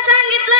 सांगितलं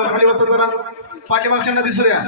लांबून पाठीवर खाली बसा जरा. पाठीमागच्यांना दिसूया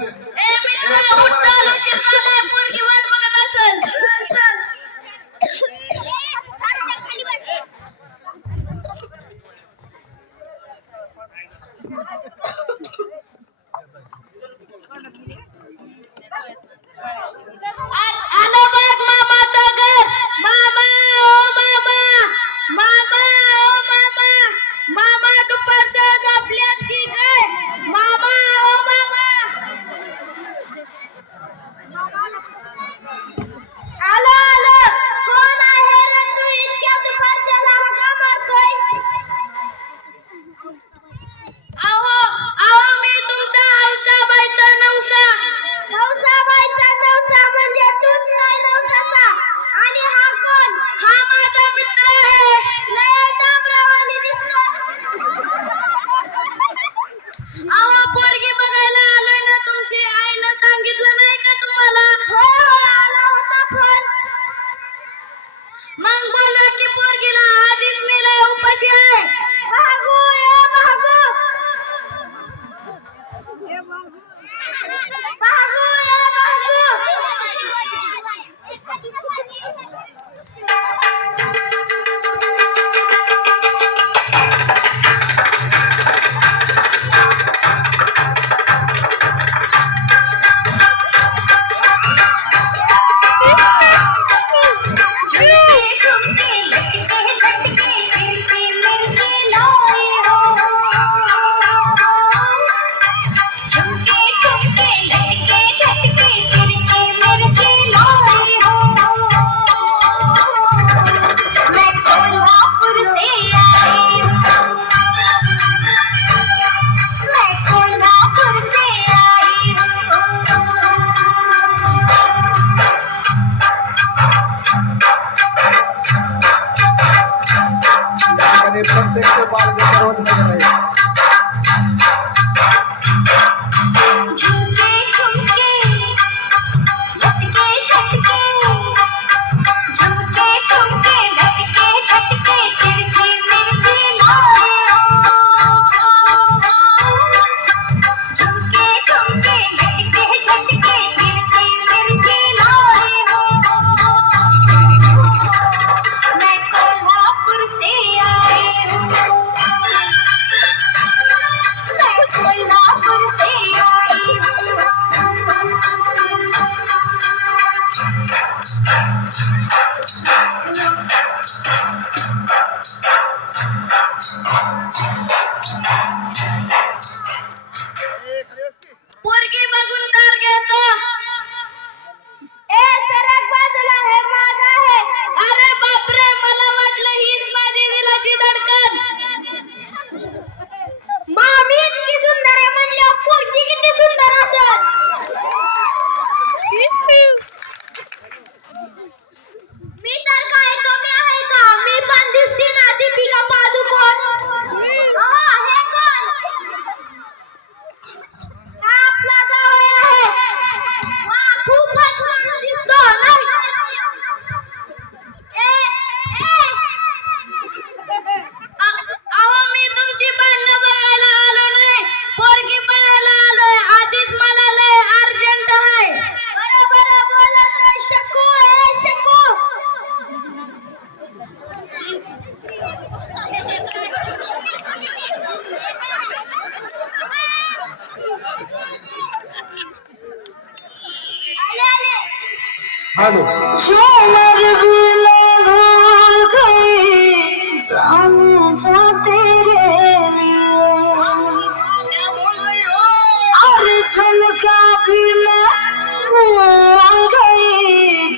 Thank you.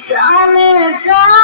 জানে যা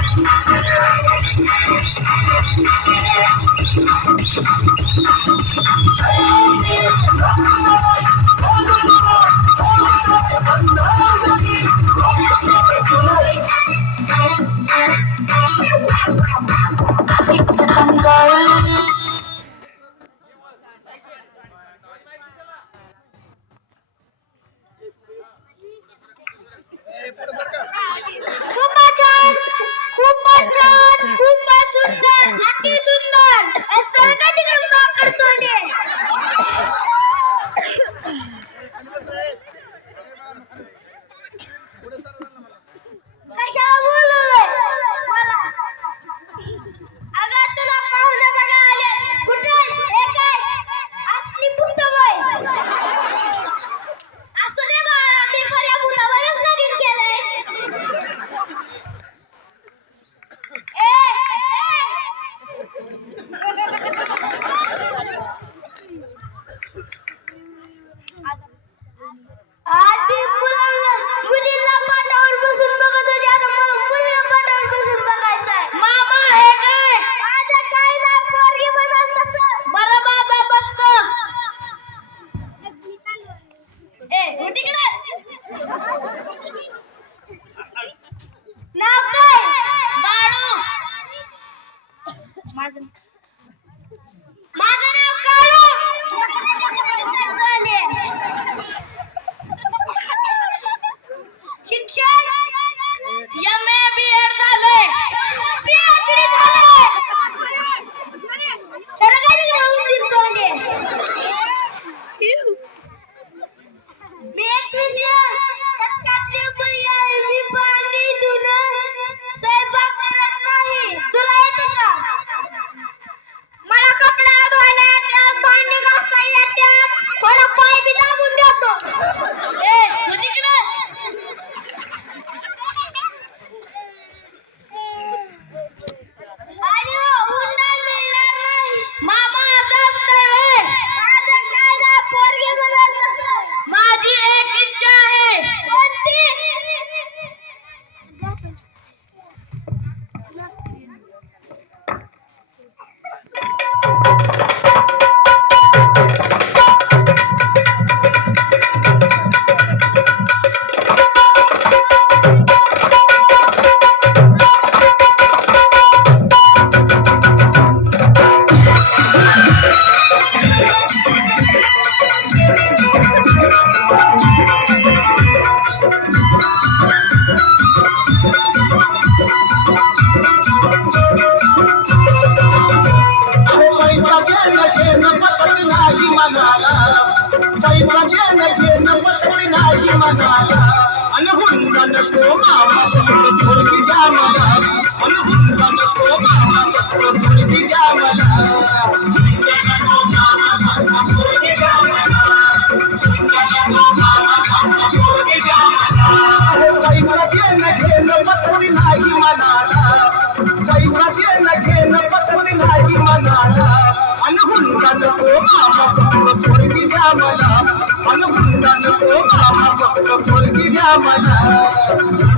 Ramadan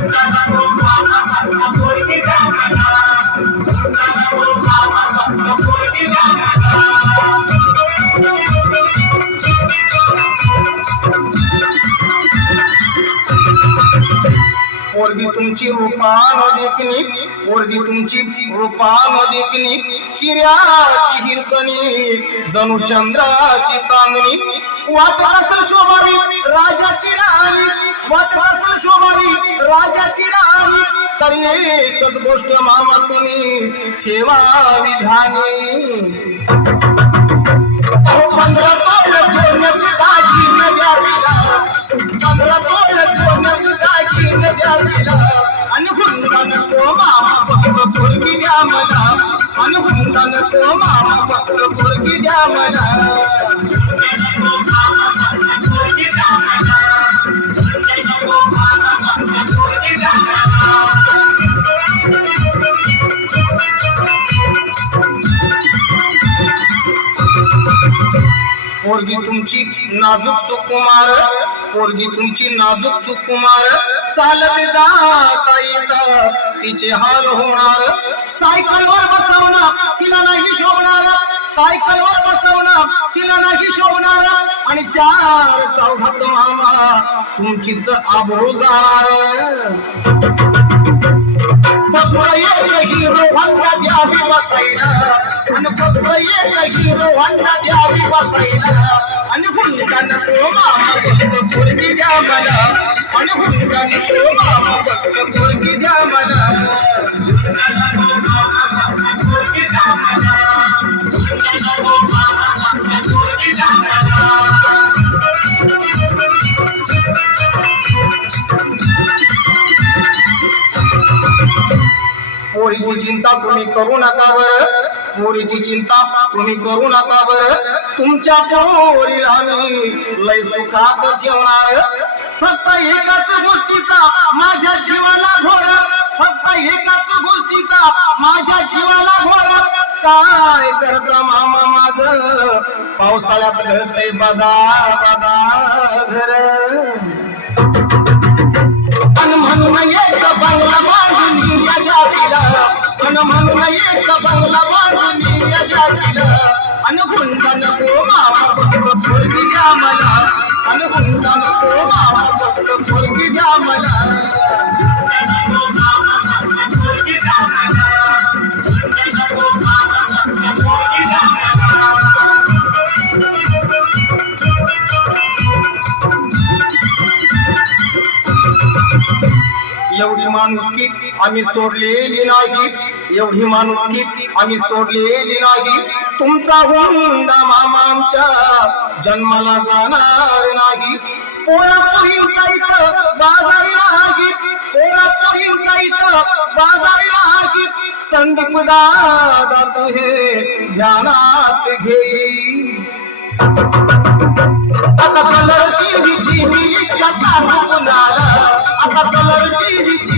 मोरगी तुमची रूपान देखणी मोरगी तुमची रूपान देखणी हिऱ्याची हिरकणी जणू चंद्राची चांदणी. वाट कस शोभावी राजाची राणी. वाट शोभावी राजाची राणी. तरी एकच गोष्ट मामा तुम्ही ठेवा विधानी पंधरा पावलं घेऊन दाजी नद्या दिला पंधरा पावलं घेऊन द्या तिला अनुगुंता नको मामा फक्त पोरगी द्या मला अनुगुंता नको मामा पोरगी तुमची नाजूक सुकुमार पोरगी तुमची नाजूक सुकुमार. चालत जाता येत तिचे हाल होणार. सायकलवर बसवणार तिला नाही शोभणार. सायकलवर बसवणार तिला नाही शोभणार. आणि चार चौघात मामा तुमचीच आबरू जाणार. फक्त एक हिरो होंडा द्यावी बसायला आणि फक्त एक हिरो होंडा द्यावी बसायला आणि हुंडा नको मामा फक्त पोरगी द्या मला आणि हुंडा नको मामा फक्त पोरगी द्या मला पोरीची चिंता तुम्ही करू नका बर. पोरीची चिंता तुम्ही करू नका बर. तुमच्या पोरीला आम्ही लय सुखात जेवणार फक्त एकाच गोष्टीचा माझ्या जीवाला घोर फक्त एकाच गोष्टीचा माझ्या जीवाला घोर काय करत मामा माझ? पावसाळ्यात घडतय बदा बदा घर. पण म्हणून येत बंगला बांधून जातीला. म्हणून एक बंगला बांधून या जातीला. अन गुंता नको मामा फक्त पोरगी द्या मला. अन गुंता नको मामा फक्त पोरगी द्या मला. एवढी माणूस की फक्त पोरगी द्या मला. गुंता नको मामा आम्ही सोडलेली नाही एवढी माणुसकी आम्ही सोडलेली नाही. तुमचा हुंडा मामांच्या जन्माला जाणार नाही. पोरापुरींचा इथं बाजारी नाही पोरापुरींचा इथं बाजारी नाही संदीप दादा तू हे ध्यानात घेई आता कलर टीव्हीची मी इच्छा चालू कुणाला आता कलर टीव्हीची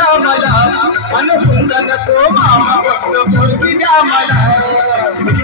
द्या मला हुंडा नको मामा मामा फक्त पोरगी द्या मला.